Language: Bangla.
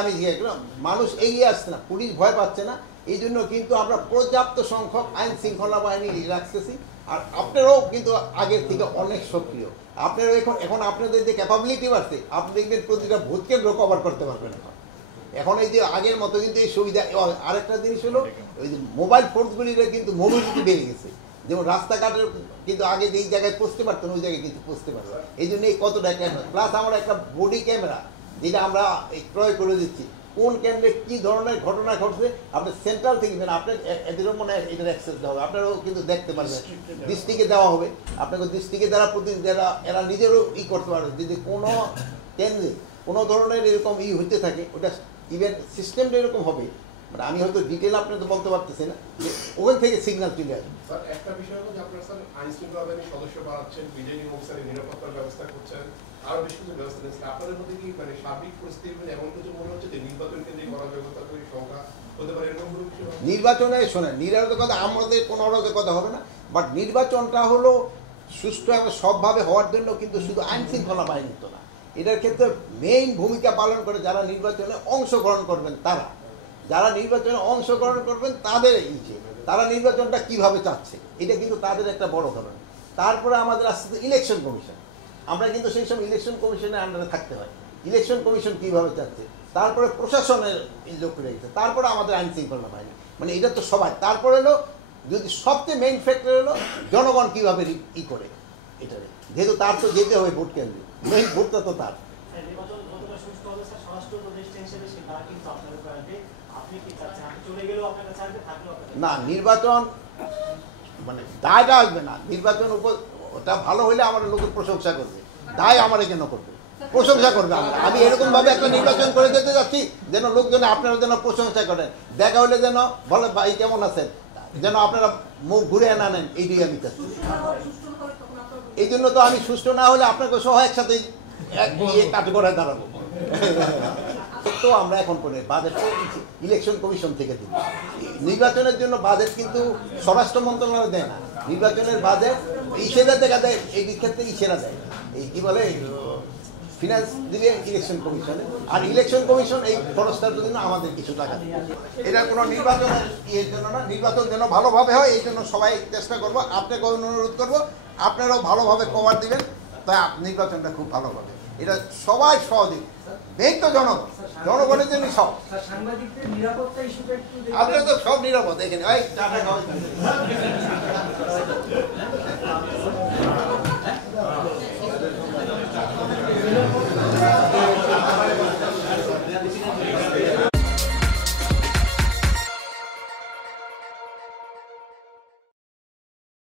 আমি মানুষ এগিয়ে আসছে না, পুলিশ ভয় পাচ্ছে না, এই জন্য কিন্তু আমরা পর্যাপ্ত সংখ্যক আইন শৃঙ্খলা বাহিনী রাখতেছি। আর আপনারাও কিন্তু আগের থেকে অনেক সক্রিয়। আপনারা এখন আপনাদের যে ক্যাপাবিলিটি বাড়ছে, আপনি দেখবেন প্রতিটা ভোট কেন্দ্র কভার করতে পারবেন। এখন এই যে আগের মতো কিন্তু এই সুবিধা। আরেকটা জিনিস হলো ওই যে মোবাইল ফোর্সগুলির কিন্তু মোবিলিটি বেড়ে গেছে। যেমন রাস্তাঘাটের কিন্তু আগে যেই জায়গায় পৌঁছতে পারতেন ওই জায়গায় কিন্তু পৌঁছতে পারবে। এই জন্য এই কতটা ক্যামেরা, প্লাস আমরা একটা বডি ক্যামেরা যেটা আমরা ক্রয় করে দিচ্ছি, কোন কেন্দ্রে কী ধরনের ঘটনা ঘটছে আপনি সেন্ট্রাল থেকে আপনার এদেরও মনে হয় এটার অ্যাক্সেস দেওয়া হবে, আপনারাও কিন্তু দেখতে পারবেন। ডিস্ট্রিক্টে দেওয়া হবে, আপনাকে ডিস্ট্রিক্টে দ্বারা প্রতিদিন যারা এরা নিজেরও করতে পারবে। যদি কোনো কেন্দ্রে কোনো ধরনের এরকম হইতে থাকে, ওটা ইভেন সিস্টেমটা এরকম হবে, মানে আমি হয়তো ডিটেল আপনাদের বলতে পারতেছি না, যে ওখান থেকে সিগন্যাল চলে আসবে। স্যার একটা বিষয় হলো যে আপনারা স্যার আইন শৃঙ্খলা বাহিনীর সদস্য বাড়াচ্ছেন, বিজেপি অফিসারের নিরাপত্তার ব্যবস্থা করছেন, আরো বেশ কিছু ব্যবস্থা নিচ্ছেন। আপনাদের মধ্যে কি মানে সার্বিক পরিস্থিতি এমন কিছু মনে হচ্ছে যে নির্বাচন কেন্দ্রিক অরাজকতা তৈরি সংখ্যা হতে পারে এরকম কোনো কিছু? নির্বাচনে শোনেন, নিরাপত্তা আমাদের কোনো অরাজকতা হবে না, বাট নির্বাচনটা হলো সুষ্ঠু এবং সবভাবে হওয়ার জন্য কিন্তু শুধু আইন শৃঙ্খলা বাহিনী তো না, এটার ক্ষেত্রে মেইন ভূমিকা পালন করে যারা নির্বাচনে অংশগ্রহণ করবেন, যারা নির্বাচনে অংশগ্রহণ করবেন তাদের তারা নির্বাচনটা কিভাবে চাচ্ছে, এটা কিন্তু তাদের একটা বড় কারণ। তারপরে আমাদের আসতে ইলেকশন কমিশন, আমরা কিন্তু সেই সময় ইলেকশন কমিশনের আন্ডারে থাকতে হয়। ইলেকশন কমিশন কিভাবে চাচ্ছে, তারপরে প্রশাসনের লোক রয়েছে, তারপরে আমাদের আইন শৃঙ্খলা বাহিনী, মানে এটা তো সবাই। তারপরে হলো যদি সবচেয়ে মেইন ফ্যাক্টর হলো জনগণ কীভাবে করে এটা, যেহেতু তার তো যেতে হবে ভোট কেন্দ্রে, মেইন ভোটটা তো তার। না, নির্বাচন মানে দায়টা আসবে না, নির্বাচন উপর ওটা ভালো হইলে আমার লোকের প্রশংসা করবে, দায় আমার কেন করবে, প্রশংসা করবে। আমি এরকম ভাবে একটা নির্বাচন করে যেতে যাচ্ছি যেন লোকজন আপনারা যেন প্রশংসা করেন, দেখা হলে যেন বলে ভাই কেমন আছেন, যেন আপনারা মুখ ঘুরে না নেন, এইটাই আমি চাচ্ছি। এই জন্য তো আমি সুষ্ঠু না হলে আপনাকে সহ একসাথে কাঠগড়ায় দাঁড়াবো। তো আমরা এখন করে বাজেট ইলেকশন কমিশন থেকে দিই, নির্বাচনের জন্য বাজেট কিন্তু স্বরাষ্ট্র মন্ত্রণালয় দেয় না, নির্বাচনের বাজেট ইসেরা দেখা দেয়, এই ক্ষেত্রে ইসেরা দেয়, এই কি বলে ফিনান্স দিবে ইলেকশন কমিশনে, আর ইলেকশন কমিশন এই খরচটার জন্য আমাদের কিছু টাকা দেবে। এটা কোনো নির্বাচনের জন্য না, নির্বাচন যেন ভালোভাবে হয় এই জন্য সবাই চেষ্টা করবো, আপনাকে অনুরোধ করবো আপনারাও ভালোভাবে কভার দিবেন, তাই নির্বাচনটা খুব ভালো হবে। এটা সবাই সহযোগী, মেইন তো জনগণের জন্য সব। আপনারা তো সব নিরাপদ এখানে।